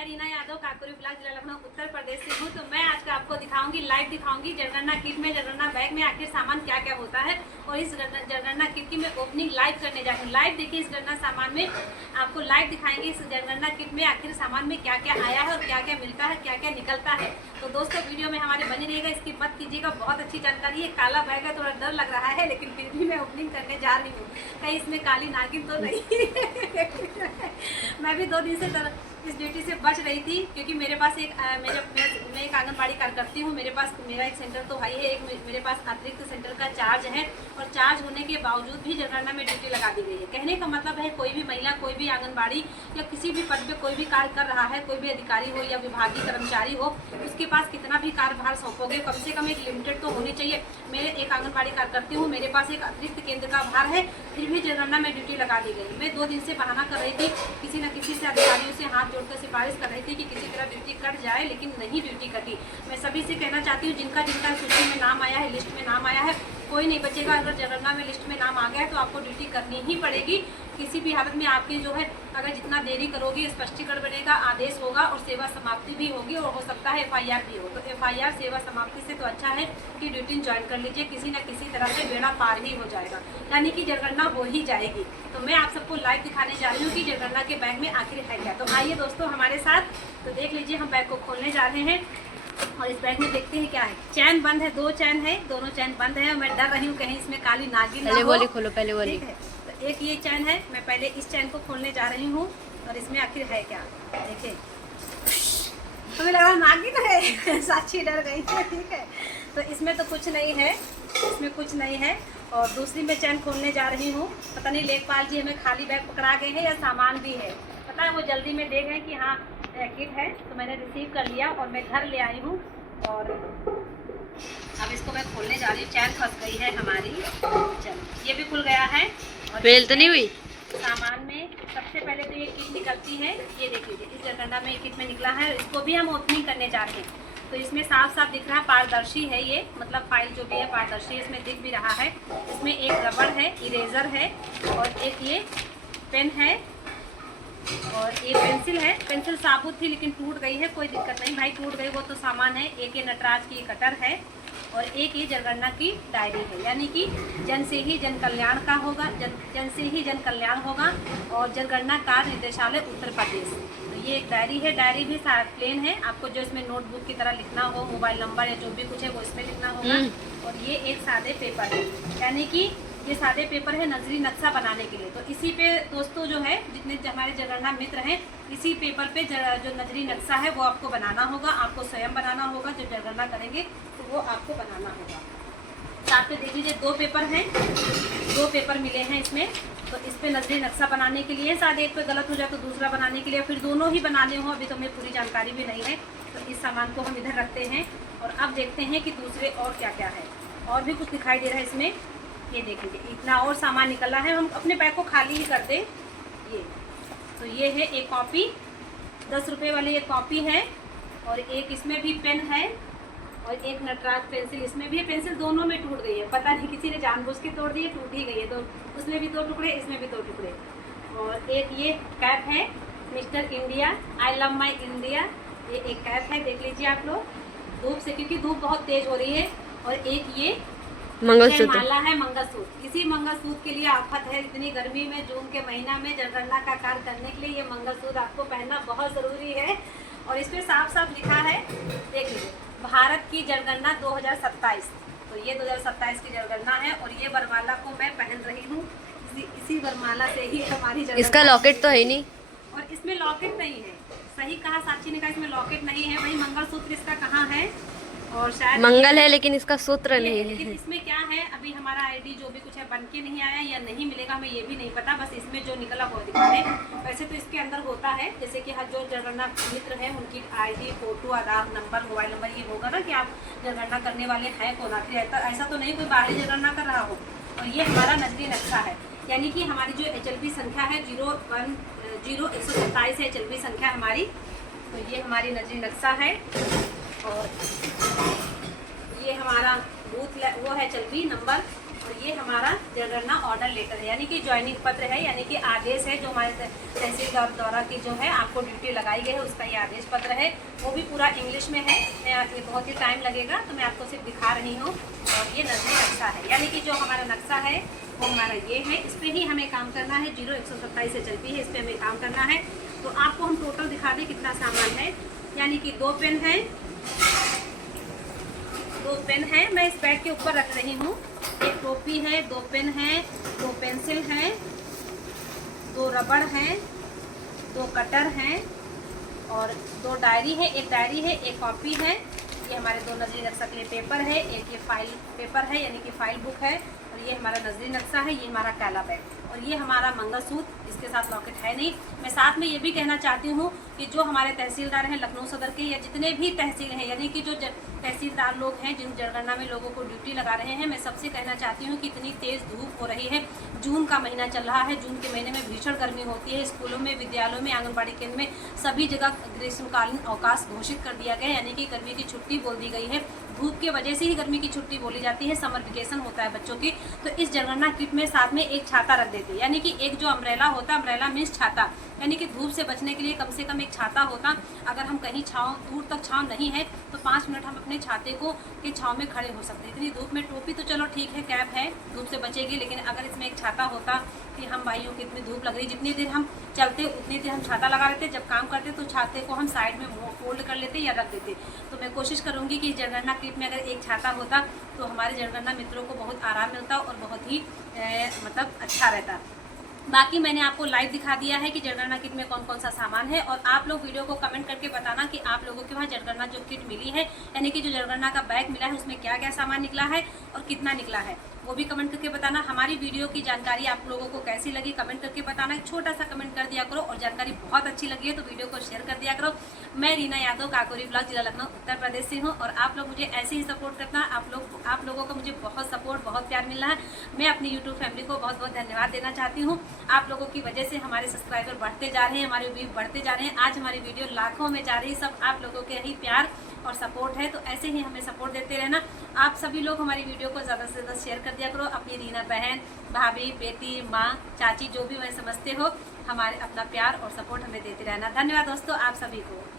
मैं रीना यादव काकोरी ब्लॉक जिला लखनऊ उत्तर प्रदेश से हूँ। तो मैं आज का आपको दिखाऊंगी, लाइव दिखाऊंगी जनगणना किट में, जनगणना बैग में आखिर सामान क्या क्या होता है। और इस जनगणना किट की मैं ओपनिंग लाइव करने जा रही हूँ। लाइव देखिए, इस गणना सामान में आपको लाइव दिखाएंगे इस जनगणना किट में आखिर सामान में क्या क्या आया है और क्या क्या मिलता है, क्या क्या निकलता है। तो दोस्तों वीडियो में हमारे बने रहेगा, इसकी मत कीजिएगा, बहुत अच्छी जानकारी है। काला बैग है, थोड़ा डर लग रहा है, लेकिन फिर भी मैं ओपनिंग करने जा रही हूँ। कहीं इसमें काली नागिन तो नहीं। मैं भी 2 दिन से इस ड्यूटी से बच रही थी, क्योंकि मेरे पास मैं एक आंगनबाड़ी कार्यकर्ती हूँ। मेरे पास मेरा एक सेंटर तो है, एक मेरे पास अतिरिक्त सेंटर का चार्ज है। और चार्ज होने के बावजूद भी जनगणना में ड्यूटी लगा दी गई है। कहने का मतलब है, कोई भी महिला, कोई भी आंगनबाड़ी या किसी भी पद पे कोई भी कार्य कर रहा है, कोई भी अधिकारी हो या विभागीय कर्मचारी हो, उसके पास कितना भी कार्यभार सौंपोगे, कम से कम एक लिमिटेड तो होनी चाहिए। मेरे एक आंगनबाड़ी कार्यकर्ती हूँ, मेरे पास एक अतिरिक्त केंद्र का भार है, फिर भी जनगणना में ड्यूटी लगा दी गई। मैं 2 दिन से बहाना कर रही थी, किसी न किसी से अधिकारियों से हाथ जोड़कर सिफारिश कर रही थी कि किसी तरह ड्यूटी कट जाए, लेकिन नहीं ड्यूटी कटी। मैं सभी से कहना चाहती हूँ, जिनका सूची में नाम आया है, लिस्ट में नाम आया है, कोई नहीं बचेगा। अगर जनगणना में लिस्ट में नाम आ गया है तो आपको ड्यूटी करनी ही पड़ेगी। किसी भी हालत में आपकी जो है, अगर जितना देरी करोगी, स्पष्टीकरण बनेगा, आदेश होगा और सेवा समाप्ति भी होगी, और हो सकता है FIR भी हो। तो FIR सेवा समाप्ति से तो अच्छा है कि ड्यूटी ज्वाइन कर लीजिए, किसी न किसी तरह से बेड़ा पार ही हो जाएगा, यानी कि जनगणना हो ही जाएगी। तो मैं आप सबको लाइव दिखाने जा रही हूँ कि जनगणना के बैग में आखिर है क्या। तो आइए दोस्तों हमारे साथ, तो देख लीजिए, हम बैग को खोलने जा रहे हैं और इस बैग में देखते हैं क्या है। चैन बंद है, 2 चैन है, दोनों चैन बंद है। मैं डर रही हूँ कहीं इसमें काली नागिन ना हो। पहले खोलो, पहले वाली। ठीक है, तो एक ये चैन है, मैं पहले इस चैन को खोलने जा रही हूँ और इसमें आखिर है क्या। देखिए, तुम्हें लगा नागिन है। साक्षी डर गई है। ठीक है, तो इसमें तो कुछ नहीं है, इसमें कुछ नहीं है। और दूसरी मैं चैन खोलने जा रही हूँ। पता नहीं लेखपाल जी हमें खाली बैग पकड़ा गए हैं या सामान भी है, पता है वो जल्दी में दे गए कि हाँ किट है, तो मैंने रिसीव कर लिया और मैं घर ले आई हूँ। और अब इसको मैं खोलने जा रही हूँ। चैन फंस गई है हमारी, चलो ये भी खुल गया है। और फेल तो नहीं हुई। सामान में सबसे पहले तो ये किट निकलती है, ये देख लीजिए, इस जनगणना में किट में निकला है। इसको भी हम ओपनिंग करने जा रहे हैं। तो इसमें साफ साफ दिख रहा है, पारदर्शी है ये, मतलब फाइल जो भी है पारदर्शी है, इसमें दिख भी रहा है। इसमें एक रबड़ है, इरेजर है, और एक ये पेन है, और एक पेंसिल है। पेंसिल साबुत थी लेकिन टूट गई है, कोई दिक्कत नहीं भाई, टूट गई वो तो सामान है। एक ये नटराज की कटर है, और एक ये जनगणना की डायरी है, यानी कि जन से ही जन कल्याण का होगा, जन से ही जन कल्याण होगा, और जनगणना कार्य निदेशालय उत्तर प्रदेश। तो ये एक डायरी है, डायरी भी सारा प्लेन है। आपको जो इसमें नोटबुक की तरह लिखना हो, मोबाइल नंबर या जो भी कुछ है वो इसमें लिखना होगा। और ये एक सादे पेपर है, यानी कि ये सादे पेपर है नजरी नक्शा बनाने के लिए। तो इसी पे दोस्तों जो है, जितने हमारे जनगणना मित्र हैं, इसी पेपर पे जो नजरी नक्शा है वो आपको बनाना होगा, आपको स्वयं बनाना होगा। जो जनगणना करेंगे तो वो आपको बनाना होगा। साथ में देख लीजिए 2 पेपर हैं, 2 पेपर मिले हैं इसमें। तो इस पे नजरी नक्शा बनाने के लिए, शायद एक पे गलत हो जाए तो दूसरा बनाने के लिए, फिर दोनों ही बनाने हो, अभी तो हमें पूरी जानकारी भी नहीं है। तो इस सामान को हम इधर रखते हैं और अब देखते हैं कि दूसरे और क्या क्या है। और भी कुछ दिखाई दे रहा है इसमें, ये देख लीजिए, इतना और सामान निकला है। हम अपने बैग को खाली ही कर दें। ये तो ये है एक कॉपी, 10 रुपये वाली एक कॉपी है, और एक इसमें भी पेन है, और एक नटराज पेंसिल इसमें भी है। पेंसिल दोनों में टूट गई है, पता नहीं किसी ने जानबूझ के तोड़ दी है, टूट ही गई है। तो उसमें भी 2 टुकड़े, इसमें भी 2 टुकड़े। और एक ये कैप है, mister India, I love my India, ये एक कैप है, देख लीजिए आप लोग, धूप से, क्योंकि धूप बहुत तेज हो रही है। और एक ये मंगलसूत्र माला है, मंगलसूत्र। इसी मंगलसूत्र के लिए आफत है, इतनी गर्मी में, जून के महीना में जनगणना का कार्य करने के लिए ये मंगलसूत्र आपको पहनना बहुत ज़रूरी है। और इसमें साफ साफ लिखा है, देख लीजिए, भारत की जनगणना 2027। तो ये 2027 की जनगणना है, और ये वरमाला को मैं पहन रही हूँ। इसी वरमाला से ही हमारी जनगणना। इसका लॉकेट तो है नहीं, और इसमें लॉकेट नहीं है, सही कहा साक्षी ने कहा, इसमें लॉकेट नहीं है। वही मंगलसूत्र इसका कहाँ है, और शायद मंगल है लेकिन इसका सूत्र नहीं है। लेकिन इसमें क्या है, अभी हमारा ID जो भी कुछ है बन के नहीं आया या नहीं मिलेगा, हमें ये भी नहीं पता। बस इसमें जो निकला वो दिखा है। वैसे तो इसके अंदर होता है, जैसे कि हर जो जनगणना मित्र है उनकी ID, फोटो, आधार नंबर, मोबाइल नंबर, ये होगा ना कि आप जनगणना करने वाले हैं कौन। आखिर ऐसा तो नहीं कोई बाहरी जनगणना कर रहा हो। और ये हमारा नजरी नक्शा है, यानी कि हमारी जो HLB संख्या है 0127 है HLB संख्या हमारी। तो ये हमारी नजरी नक्शा है, और ये हमारा बूथ वो है HLB नंबर, और ये हमारा जनगणना ऑर्डर लेटर है, यानी कि ज्वाइनिंग पत्र है, यानी कि आदेश है जो हमारे तहसीलदार द्वारा की जो है आपको ड्यूटी लगाई गई है उसका ये आदेश पत्र है। वो भी पूरा इंग्लिश में है, ये बहुत ही टाइम लगेगा तो मैं आपको सिर्फ दिखा रही हूँ। और ये नजरी नक्शा है, यानी कि जो हमारा नक्शा है वो हमारा ये है, इस पर ही हमें काम करना है। 0127 से चलती है, इस पर हमें काम करना है। तो आपको हम टोटल दिखा दें कितना सामान है, यानी कि 2 पेन है, 2 पेन है, मैं इस बेड के ऊपर रख रही हूँ। एक टोपी है, 2 पेन है, 2 पेंसिल है, 2 रबड़ हैं, 2 कटर हैं और 2 डायरी है, एक डायरी है, एक कॉपी है। ये हमारे 2 नजरी नक्शा के लिए पेपर है, एक ये फाइल पेपर है यानी कि फाइल बुक है, और ये हमारा नजरी नक्शा है, ये हमारा कैला बैग, और ये हमारा मंगलसूत्र, इसके साथ लॉकेट है नहीं। मैं साथ में ये भी कहना चाहती हूँ कि जो हमारे तहसीलदार हैं लखनऊ सदर के या जितने भी तहसील हैं, यानी कि जो तहसीलदार लोग हैं जिन जनगणना में लोगों को ड्यूटी लगा रहे हैं, मैं सबसे कहना चाहती हूँ कि इतनी तेज़ धूप हो रही है, जून का महीना चल रहा है, जून के महीने में भीषण गर्मी होती है। स्कूलों में, विद्यालयों में, आंगनबाड़ी केंद्र में सभी जगह ग्रीष्मकालीन अवकाश घोषित कर दिया गया, यानी कि गर्मी की छुट्टी बोल दी गई है। धूप की वजह से ही गर्मी की छुट्टी बोली जाती है, समर वेकेशन होता है बच्चों की। तो इस जनगणना किट में साथ में एक छाता रख देते, यानी कि एक जो अम्ब्रेला होता है, अम्ब्रेला मीन्स छाता, यानी कि धूप से बचने के लिए कम से कम एक छाता होता। अगर हम कहीं छाँव, दूर तक छाँव नहीं है तो 5 मिनट हम अपने छाते को के छाँव में खड़े हो सकते हैं। इतनी धूप में टोपी तो चलो ठीक है, कैप है, धूप से बचेगी, लेकिन अगर इसमें एक छाता होता कि हम भाइयों की इतनी धूप लग रही, जितनी देर हम चलते उतनी देर हम छाता लगा लेते, जब काम करते तो छाते को हम साइड में फोल्ड कर लेते या रख देते। तो मैं कोशिश करूँगी कि जनगणना किट में अगर एक छाता होता तो हमारे जनगणना मित्रों को बहुत आराम मिलता और बहुत ही मतलब अच्छा रहता। बाकी मैंने आपको लाइव दिखा दिया है कि जनगणना किट में कौन कौन सा सामान है, और आप लोग वीडियो को कमेंट करके बताना कि आप लोगों के वहाँ जनगणना जो किट मिली है, यानी कि जो जनगणना का बैग मिला है उसमें क्या क्या सामान निकला है और कितना निकला है, वो भी कमेंट करके बताना। हमारी वीडियो की जानकारी आप लोगों को कैसी लगी कमेंट करके बताना, एक छोटा सा कमेंट कर दिया करो, और जानकारी बहुत अच्छी लगी है तो वीडियो को शेयर कर दिया करो। मैं रीना यादव, काकोरी ब्लॉक, जिला लखनऊ, उत्तर प्रदेश से हूँ, और आप लोग मुझे ऐसे ही सपोर्ट करना। आप लोगों को मुझे बहुत सपोर्ट, बहुत प्यार मिल रहा है। मैं अपनी यूट्यूब फैमिली को बहुत बहुत धन्यवाद देना चाहती हूँ। आप लोगों की वजह से हमारे सब्सक्राइबर बढ़ते जा रहे हैं, हमारे व्यू बढ़ते जा रहे हैं, आज हमारी वीडियो लाखों में जा रही है। सब आप लोगों के ही प्यार और सपोर्ट है, तो ऐसे ही हमें सपोर्ट देते रहना। आप सभी लोग हमारी वीडियो को ज़्यादा से ज़्यादा शेयर कर दिया करो, अपनी रीना बहन, भाभी, बेटी, माँ, चाची, जो भी वह समझते हो, हमारे अपना प्यार और सपोर्ट हमें देते रहना। धन्यवाद दोस्तों आप सभी को।